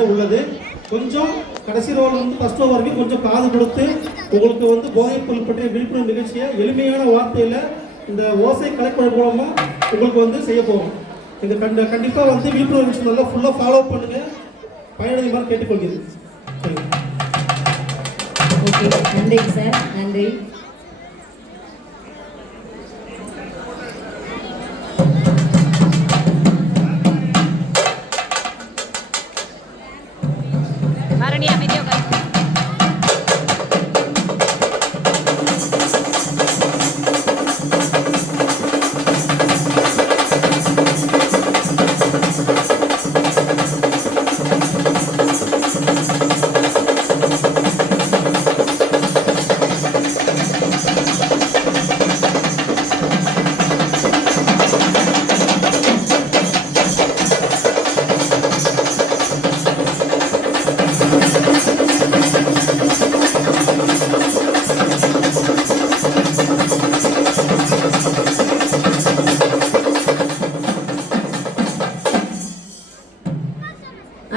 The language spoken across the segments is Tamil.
உள்ளது. கொஞ்சம் கடைசி ரோல் ஃபர்ஸ்ட் ரோல் வரைக்கும் கொஞ்சம் காது கொடுத்து உங்களுக்கு போதைப் பொருள் பற்றிய விழிப்புணர்வு நிகழ்ச்சியை எளிமையான வார்த்தையில் இந்த ஓசை கலைக்குழு மூலமா உங்களுக்கு செய்ய போகிறோம். இந்த கண்டிப்பாக விழிப்புணர்வு நிகழ்ச்சி நல்லா ஃபுல்லாக ஃபாலோ பண்ணுங்க, பயனடைமாறு கேட்டுக்கொள்கிறேன். ஓகே, நன்றி சார், நன்றி.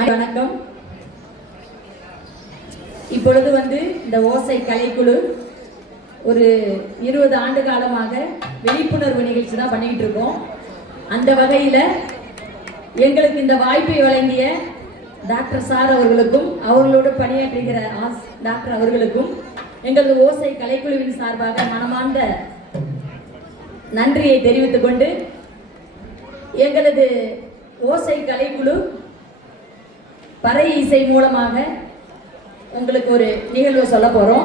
வணக்கம். இப்பொழுது இந்த ஓசை கலைக்குழு ஒரு 20 ஆண்டு காலமாக விழிப்புணர்வு நிகழ்ச்சி தான் பண்ணிக்கிட்டு இருக்கோம். அந்த வகையில் எங்களுக்கு இந்த வாய்ப்பை வழங்கிய டாக்டர் சார் அவர்களுக்கும் அவர்களோடு பணியாற்றுகிற டாக்டர் அவர்களுக்கும் எங்களது ஓசை கலைக்குழுவின் சார்பாக மனமார்ந்த நன்றியை தெரிவித்துக் கொண்டு, எங்களது ஓசை கலைக்குழு பறை இசை மூலமாக உங்களுக்கு ஒரு நிகழ்வு சொல்ல போகிறோம்.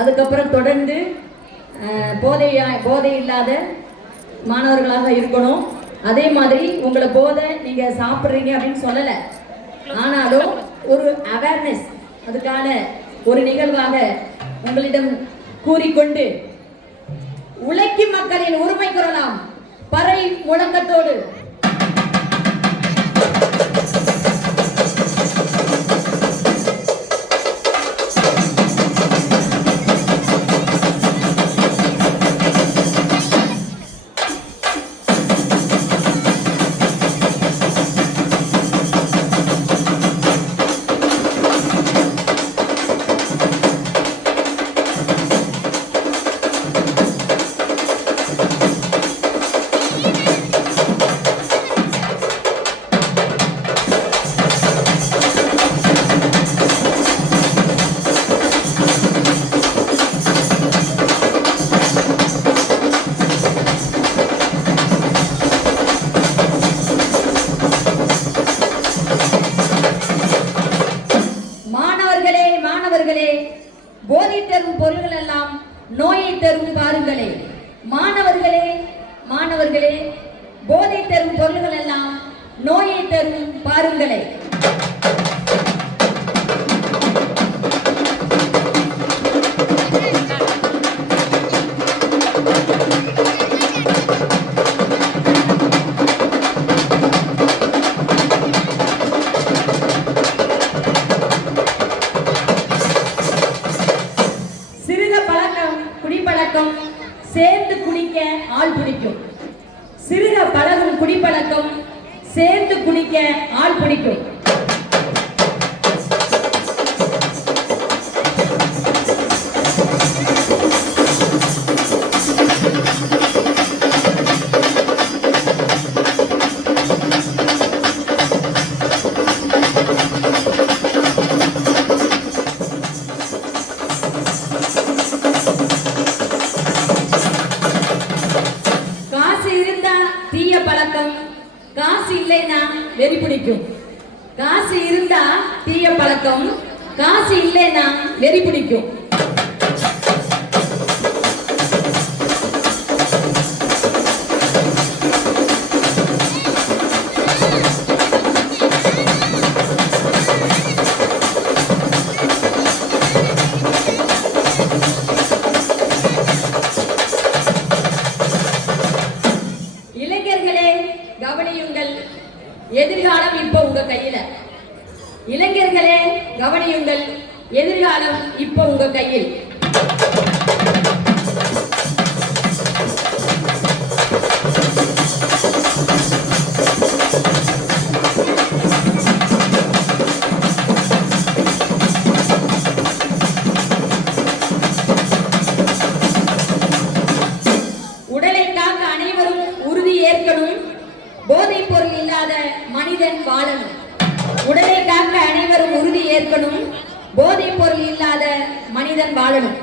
அதுக்கப்புறம் தொடர்ந்து போதை இல்லாத மாணவர்களாக இருக்கணும். அதே மாதிரி உங்களை போதை நீங்கள் சாப்பிட்றீங்க அப்படின்னு சொல்லலை, ஆனாலும் ஒரு அவேர்னஸ், அதுக்கான ஒரு நிகழ்வாக உங்களிடம் கூறிக்கொண்டு, உழைக்கும் மக்களின் உரிமை குரலாம் பறை முழக்கத்தோடு போதை தரும் பொருள்கள் எல்லாம் நோயை தரும் பாருங்களே. மாணவர்களே மாணவர்களே, போதை தரும் பொருள்கள் எல்லாம் நோயை தரும் பாருங்களே. குடிப்பழக்கம் சேர்ந்து குடிக்க ஆள் பிடிக்கும். சிறுக பழகும் குடிப்பழக்கம் சேர்ந்து குடிக்க ஆள் பிடிக்கும். காசு இல்லைன்னா வெறி பிடிக்கும். காசு இருந்தா தீய பழக்கம், காசு இல்லைன்னா வெறி பிடிக்கும். கவனியுங்கள், எதிர்காலம் இப்போ உங்க கையில. இளைஞர்களே கவனியுங்கள், எதிர்காலம் இப்போ உங்க கையில். அனைவரும் உறுதி ஏற்கணும். போதைப் பொருள் இல்லாத மனிதன் வாழணும்.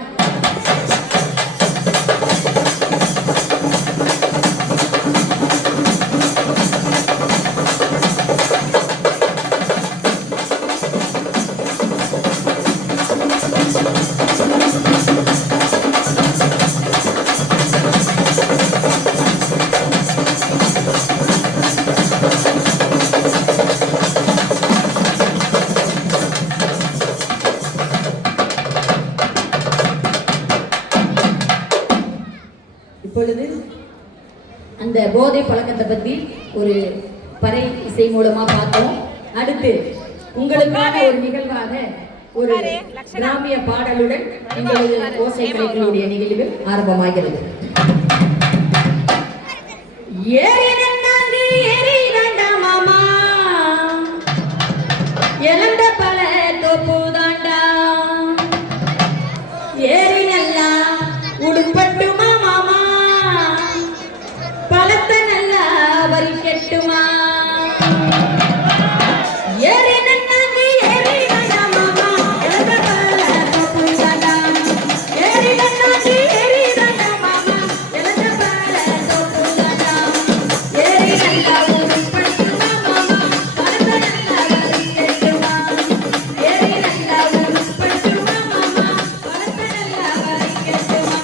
இப்பொழுது அந்த போதை பழக்கத்தை பத்தி ஒரு பறை இசை மூலமா பார்த்தோம். அடுத்து உங்களுக்கான ஒரு நிகழ்வாக ஒரு கிராமிய பாடலுடன் எங்களது ஓசை கலைகளுடைய நிகழ்வு ஆரம்பமாகிறது. இழந்த பல தோப்பு தாண்டா ஏறி நல்லா உடுப்பட்டுமா மாமா பழத்தை நல்லா வரிக்கட்டுமா ஏறி நன்னாங்கி ஏறி தாண்டா மாமா இழந்த பல தோப்பு தாண்டா ஏறி நன்னாங்கி ஏறி தாண்டா மாமா இழந்த பல தோப்பு தாண்டா ஏறி நல்லா உடுப்பட்டுமா மாமா பழத்தை நல்லா வரிக்கட்டுமா ஏறி நல்லா உடுப்பட்டுமா மாமா பழத்தை நல்லா வரிக்கட்டுமா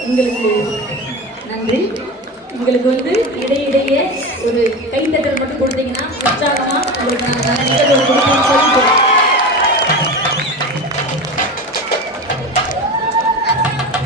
உங்களுக்கு நன்றி. உங்களுக்கு வந்து இடையிடையே ஒரு கைத்தட்டல் மட்டும் கொடுத்தீங்கன்னா உற்சாகமா உங்களுக்கு நாங்கள் நல்ல நிகழ்வு கொடுப்போம்னு சொல்லி